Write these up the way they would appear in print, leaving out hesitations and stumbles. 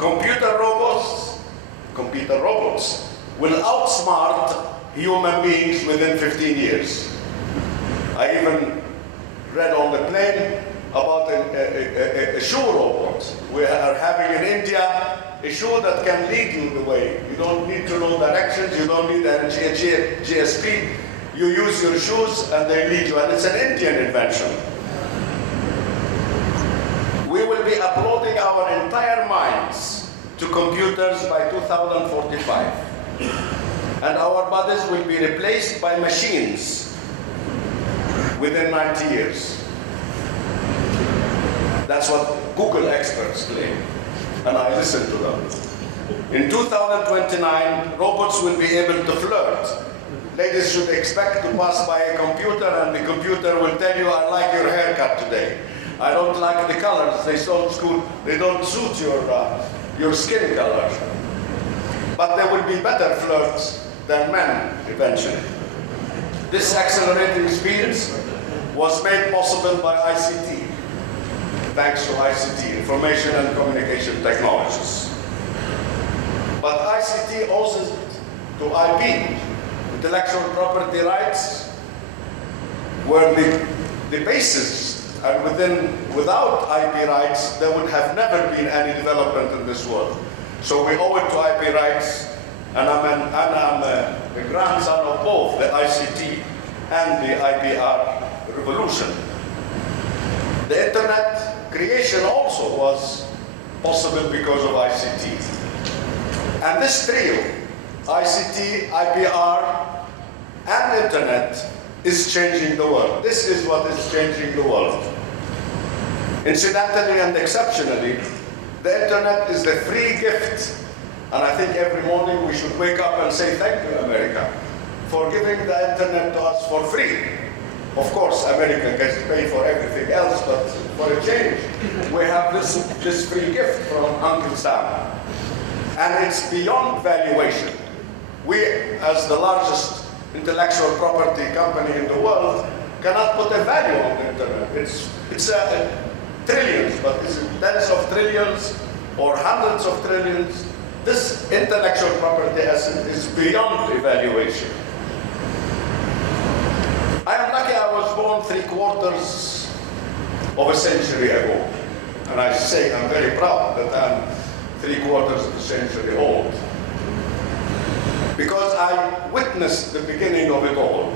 computer robots will outsmart human beings within 15 years. I even read on the plane about a shoe robot we are having in India, a shoe that can lead you the way. You don't need to know directions, you don't need a GSP. You use your shoes and they lead you, and it's an Indian invention. We will be uploading our entire minds to computers by 2045. And our bodies will be replaced by machines within 90 years. That's what Google experts claim, and I listen to them. In 2029, robots will be able to flirt. Ladies should expect to pass by a computer, and the computer will tell you, I like your haircut today. I don't like the colors, they don't suit your skin color. But there will be better flirts than men eventually. This accelerating speeds was made possible by ICT, thanks to ICT, information and communication technologies. But ICT owes it to IP, intellectual property rights, were the basis, and without IP rights, there would have never been any development in this world. So we owe it to IP rights, and I'm the grandson of both the ICT and the IPR revolution. The internet creation also was possible because of ICT. And this trio, ICT, IPR, and internet, is changing the world. This is what is changing the world. Incidentally and exceptionally, the internet is the free gift. And I think every morning we should wake up and say, thank you, America, for giving the internet to us for free. Of course, America gets to pay for everything else, but for a change, we have this free gift from Uncle Sam. And it's beyond valuation. We, as the largest intellectual property company in the world, cannot put a value on the internet. It's trillions, but is it tens of trillions or hundreds of trillions? This intellectual property asset is beyond evaluation. I am lucky I was born 3/4 of a century ago. And I say I'm very proud that I'm 3/4 of a century old. Because I witnessed the beginning of it all.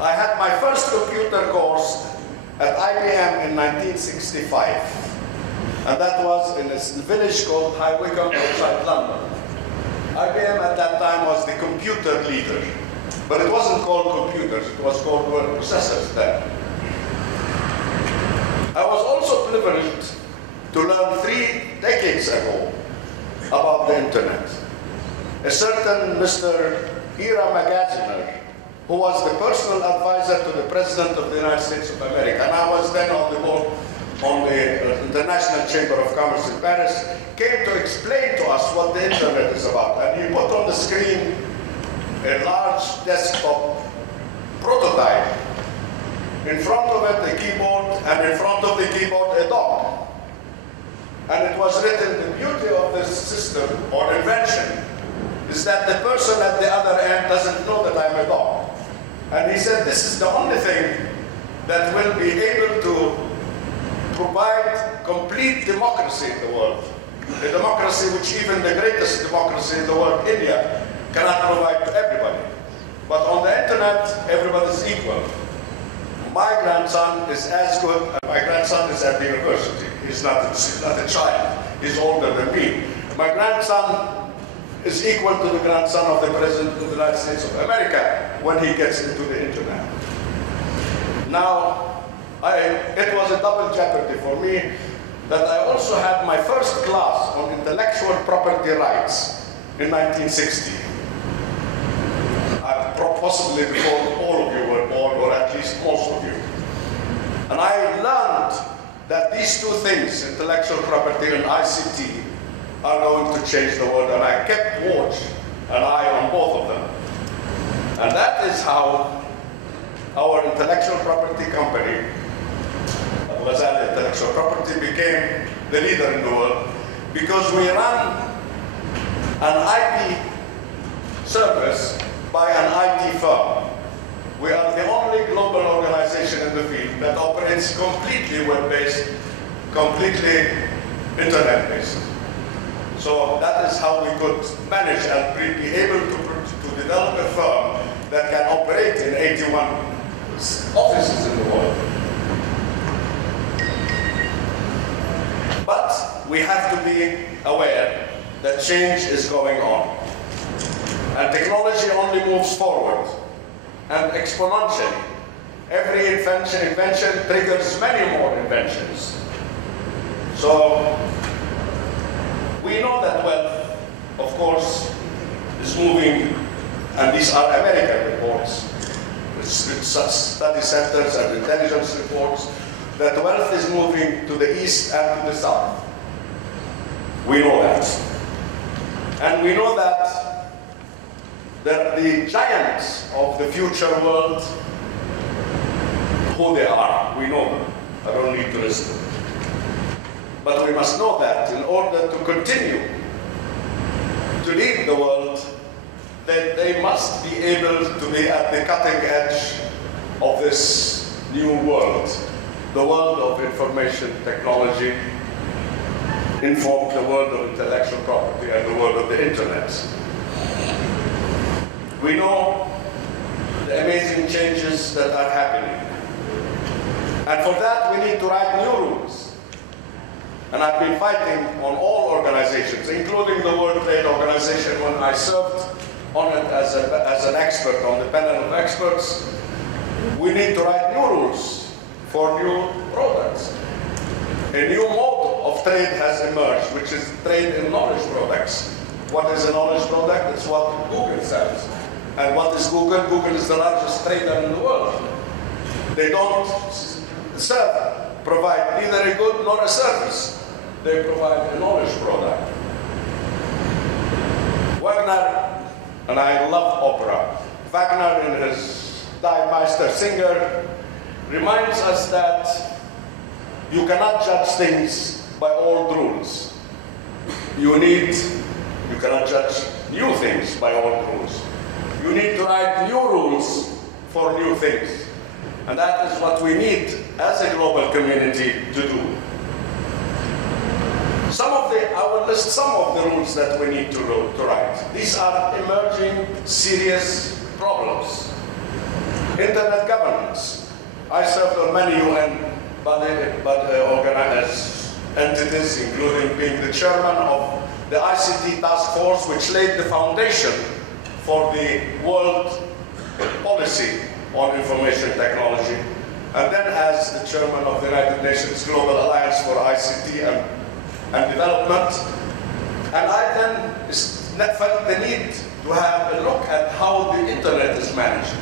I had my first computer course at IBM in 1965. And that was in a village called High Wycombe outside London. IBM at that time was the computer leader. But it wasn't called computers, it was called word processors then. I was also privileged to learn 3 decades ago about the internet. A certain Mr. Ira Magaziner, who was the personal advisor to the President of the United States of America, and I was then on the board on the International Chamber of Commerce in Paris, came to explain to us what the internet is about. And he put on the screen a large desktop prototype. In front of it, a keyboard, and in front of the keyboard, a dog. And it was written, the beauty of this system or invention is that the person at the other end doesn't know that I'm a dog. And he said, this is the only thing that will be able to provide complete democracy in the world. A democracy which even the greatest democracy in the world, India, cannot provide to everybody. But on the internet, everybody is equal. My grandson is as good, and my grandson is at the university. He's not a child, he's older than me. My grandson is equal to the grandson of the President of the United States of America when he gets into the internet. Now, it was a double jeopardy for me that I also had my first class on intellectual property rights in 1960. Possibly before all of you were born, or at least most of you. And I learned that these two things, intellectual property and ICT, are going to change the world, and I kept an eye on both of them. And that is how our intellectual property company, Ghazali Intellectual Property, became the leader in the world. because we run an IP service by an IT firm. We are the only global organization in the field that operates completely web-based, completely internet-based. So that is how we could manage and be able to develop a firm that can operate in 81 offices in the world. But we have to be aware that change is going on. And technology only moves forward and exponentially. Every invention triggers many more inventions. So we know that wealth, of course, is moving, and these are American reports, such study centers and intelligence reports, that wealth is moving to the east and to the south. We know that. And we know that the giants of the future world, who they are, we know them. I don't need to list them. But we must know that in order to continue to lead the world, that they must be able to be at the cutting edge of this new world, the world of information technology, the world of intellectual property, and the world of the internet. We know the amazing changes that are happening. And for that, we need to write new rules. And I've been fighting on all organizations, including the World Trade Organization, when I served on it as an expert on the panel of experts. We need to write new rules for new products. A new mode of trade has emerged, which is trade in knowledge products. What is a knowledge product? It's what Google sells. And what is Google? Google is the largest trader in the world. They don't provide neither a good nor a service. They provide a knowledge product. Wagner, and I love opera, Wagner in his Die Meistersinger reminds us that you cannot judge things by old rules. You cannot judge new things by old rules. You need to write new rules for new things. And that is what we need as a global community to do. I will list some of the rules that we need to write. These are emerging serious problems. Internet governance. I served on many UN organized entities, including being the chairman of the ICT task force, which laid the foundation for the world policy on information technology, and then as the chairman of the United Nations Global Alliance for ICT and Development. And I then felt the need to have a look at how the internet is managed.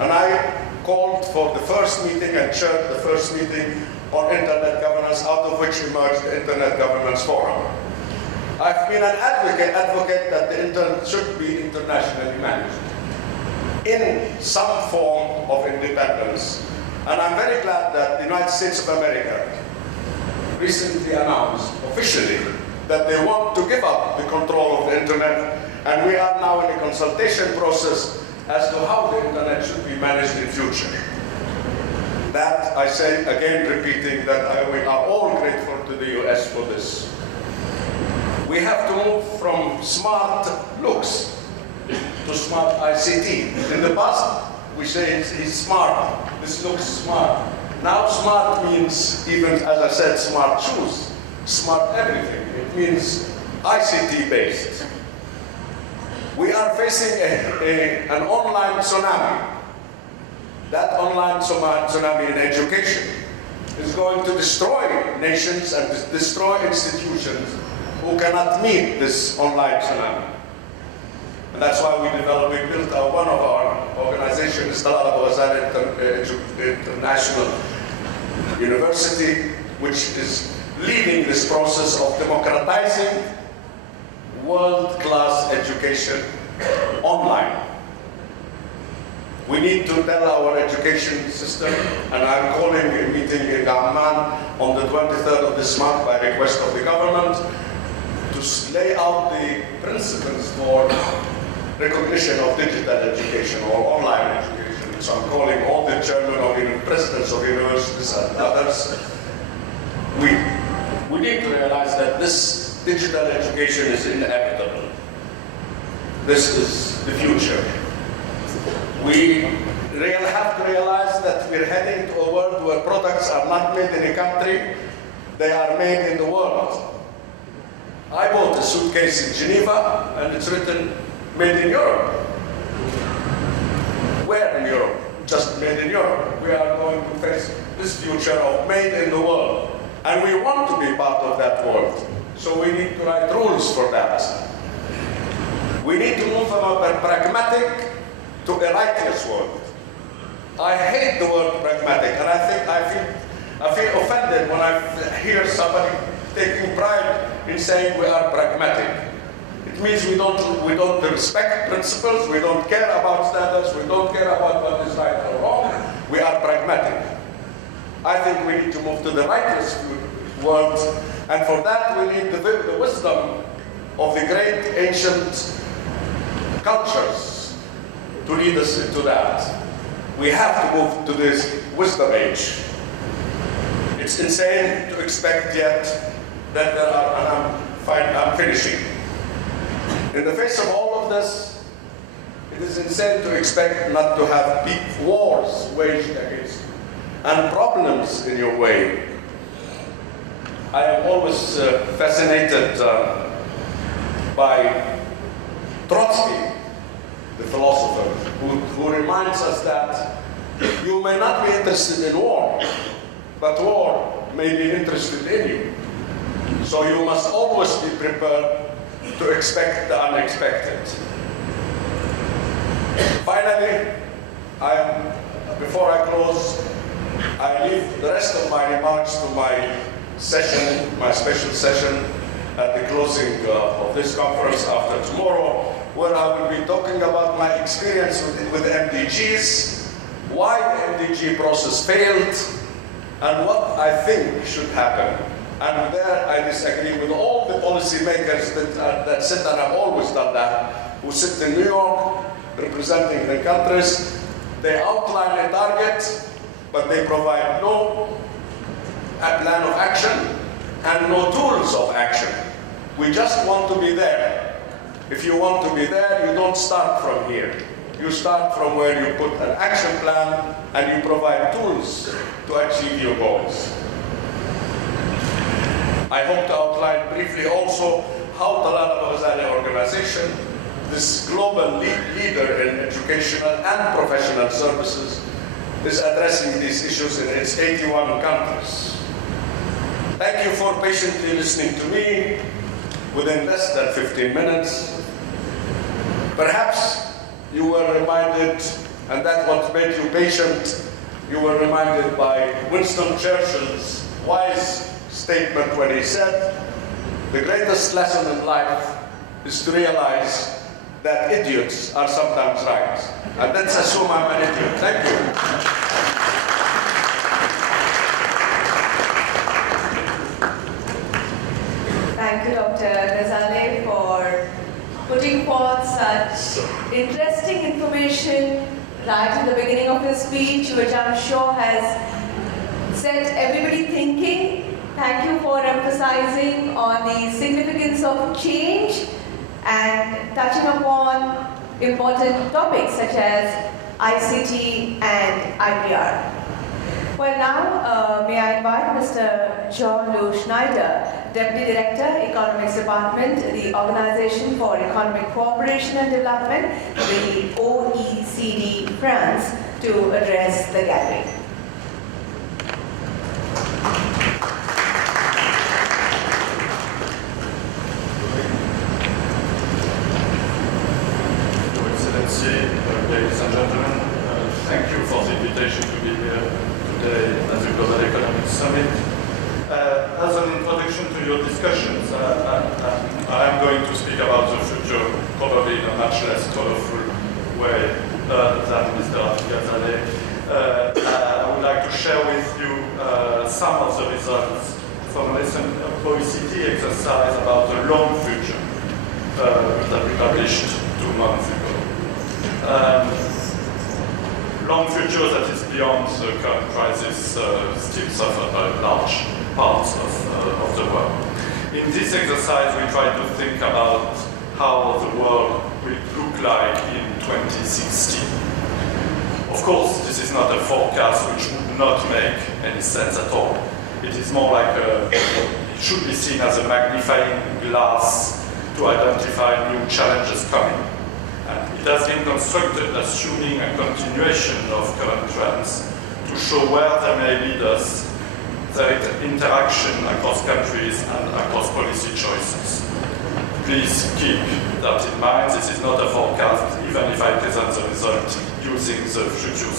And I called for the first meeting and chaired the first meeting on internet governance, out of which emerged the Internet Governance Forum. I've been an advocate that the internet should be internationally managed in some form of independence. And I'm very glad that the United States of America recently announced officially that they want to give up the control of the internet, and we are now in a consultation process as to how the internet should be managed in future. That, I say again, repeating that we are all grateful to the US for this. We have to move from smart looks to smart ICT. In the past, we say he's smart, this looks smart. Now smart means, even as I said, smart shoes, smart everything. It means ICT-based. We are facing an online tsunami. That online tsunami in education is going to destroy nations and destroy institutions who cannot meet this online tsunami. And that's why we built one of our organizations, Talal Abu Ghazal International University, which is leading this process of democratizing world-class education online. We need to tell our education system, and I'm calling a meeting in Amman on the 23rd of this month by request of the government, to lay out the principles for recognition of digital education or online education, which I'm calling all the chairmen of presidents of universities and others. We need to realize that this digital education is inevitable. This is the future. We have to realize that we're heading to a world where products are not made in a country, they are made in the world. I bought a suitcase in Geneva and it's written made in Europe. Where in Europe? Just made in Europe. We are going to face this future of made in the world. And we want to be part of that world. So we need to write rules for that. We need to move from a pragmatic to a righteous world. I hate the word pragmatic, and I feel offended when I hear somebody taking pride in saying we are pragmatic. It means we don't respect principles, we don't care about standards, we don't care about what is right or wrong. We are pragmatic. I think we need to move to the righteous world, and for that we need the wisdom of the great ancient cultures to lead us into that. We have to move to this wisdom age. It's insane to expect yet that there are, and I'm finishing. In the face of all of this, it is insane to expect not to have big wars waged against you and problems in your way. I am always fascinated by Trotsky, the philosopher, who reminds us that you may not be interested in war, but war may be interested in you. So you must always be prepared to expect the unexpected. Finally, before I close, I leave the rest of my remarks to my session, my special session at the closing of this conference after tomorrow, where I will be talking about my experience with MDGs, why the MDG process failed, and what I think should happen. And there I disagree with all the policymakers that sit, and I've always done that, who sit in New York representing the countries. They outline a target, but they provide no plan of action and no tools of action. We just want to be there. If you want to be there, you don't start from here. You start from where you put an action plan and you provide tools to achieve your goals. I hope to outline briefly also how Talal Abu Ghazali organization, this global leader in educational and professional services, is addressing these issues in its 81 countries. Thank you for patiently listening to me within less than 15 minutes. Perhaps you were reminded, and that what made you patient, you were reminded by Winston Churchill's wise statement when he said, the greatest lesson in life is to realize that idiots are sometimes right. And let's assume I'm an idiot. Thank you. Thank you, Dr. Ghazali, for putting forth such interesting information right at the beginning of his speech, which I'm sure has set everybody thinking. Thank you for emphasizing on the significance of change and touching upon important topics such as ICT and IPR. Well, now may I invite Mr. John Lou Schneider, Deputy Director, Economics Department, the Organization for Economic Cooperation and Development, the OECD France, to address the gathering. Your Excellency, ladies and gentlemen, thank you for the invitation to be here today at the Global Economic Summit. As an introduction to your discussions, I am going to speak about the future, probably in a much less colorful way than Mr. Ghazali. I would like to share with you some of the results from a recent OECD exercise about the long sure that it's beyond the current crisis still suffered by large parts of the world. In this exercise, we try to think about how the world will look like in 2060. Of course, this is not a forecast which would not make any sense at all. It is more like it should be seen as a magnifying glass to identify new challenges coming. And it has been constructed assuming a continuation of current trends to show where they may lead us, their interaction across countries and across policy choices. Please keep that in mind. This is not a forecast, even if I present the result using the future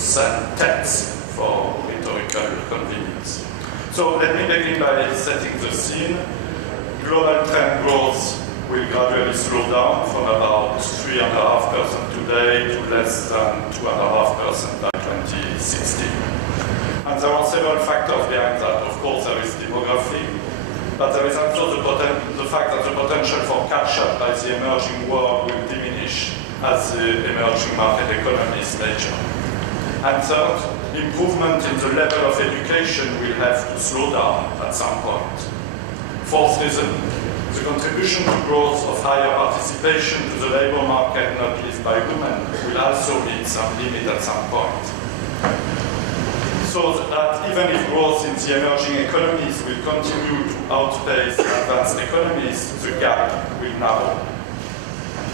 tense for rhetorical convenience. So let me begin by setting the scene. Global trend growth will gradually slow down from about 3.5% today to less than 2.5% by 2060. And there are several factors behind that. Of course, there is demography, but there is also the fact that the potential for catch-up by the emerging world will diminish as the emerging market economies mature. And third, improvement in the level of education will have to slow down at some point. Fourth reason, the contribution to growth of higher participation to the labor market, not least by women, will also hit some limit at some point. So that even if growth in the emerging economies will continue to outpace advanced economies, the gap will narrow.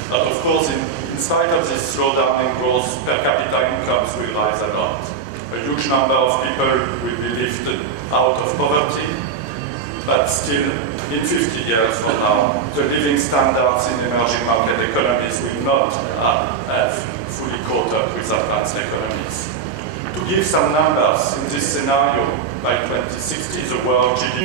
But of course, in spite of this slowdown in growth, per capita incomes will rise a lot. A huge number of people will be lifted out of poverty, but still, in 50 years from now, the living standards in emerging market economies will not have fully caught up with advanced economies. To give some numbers, in this scenario, by 2060, the world GDP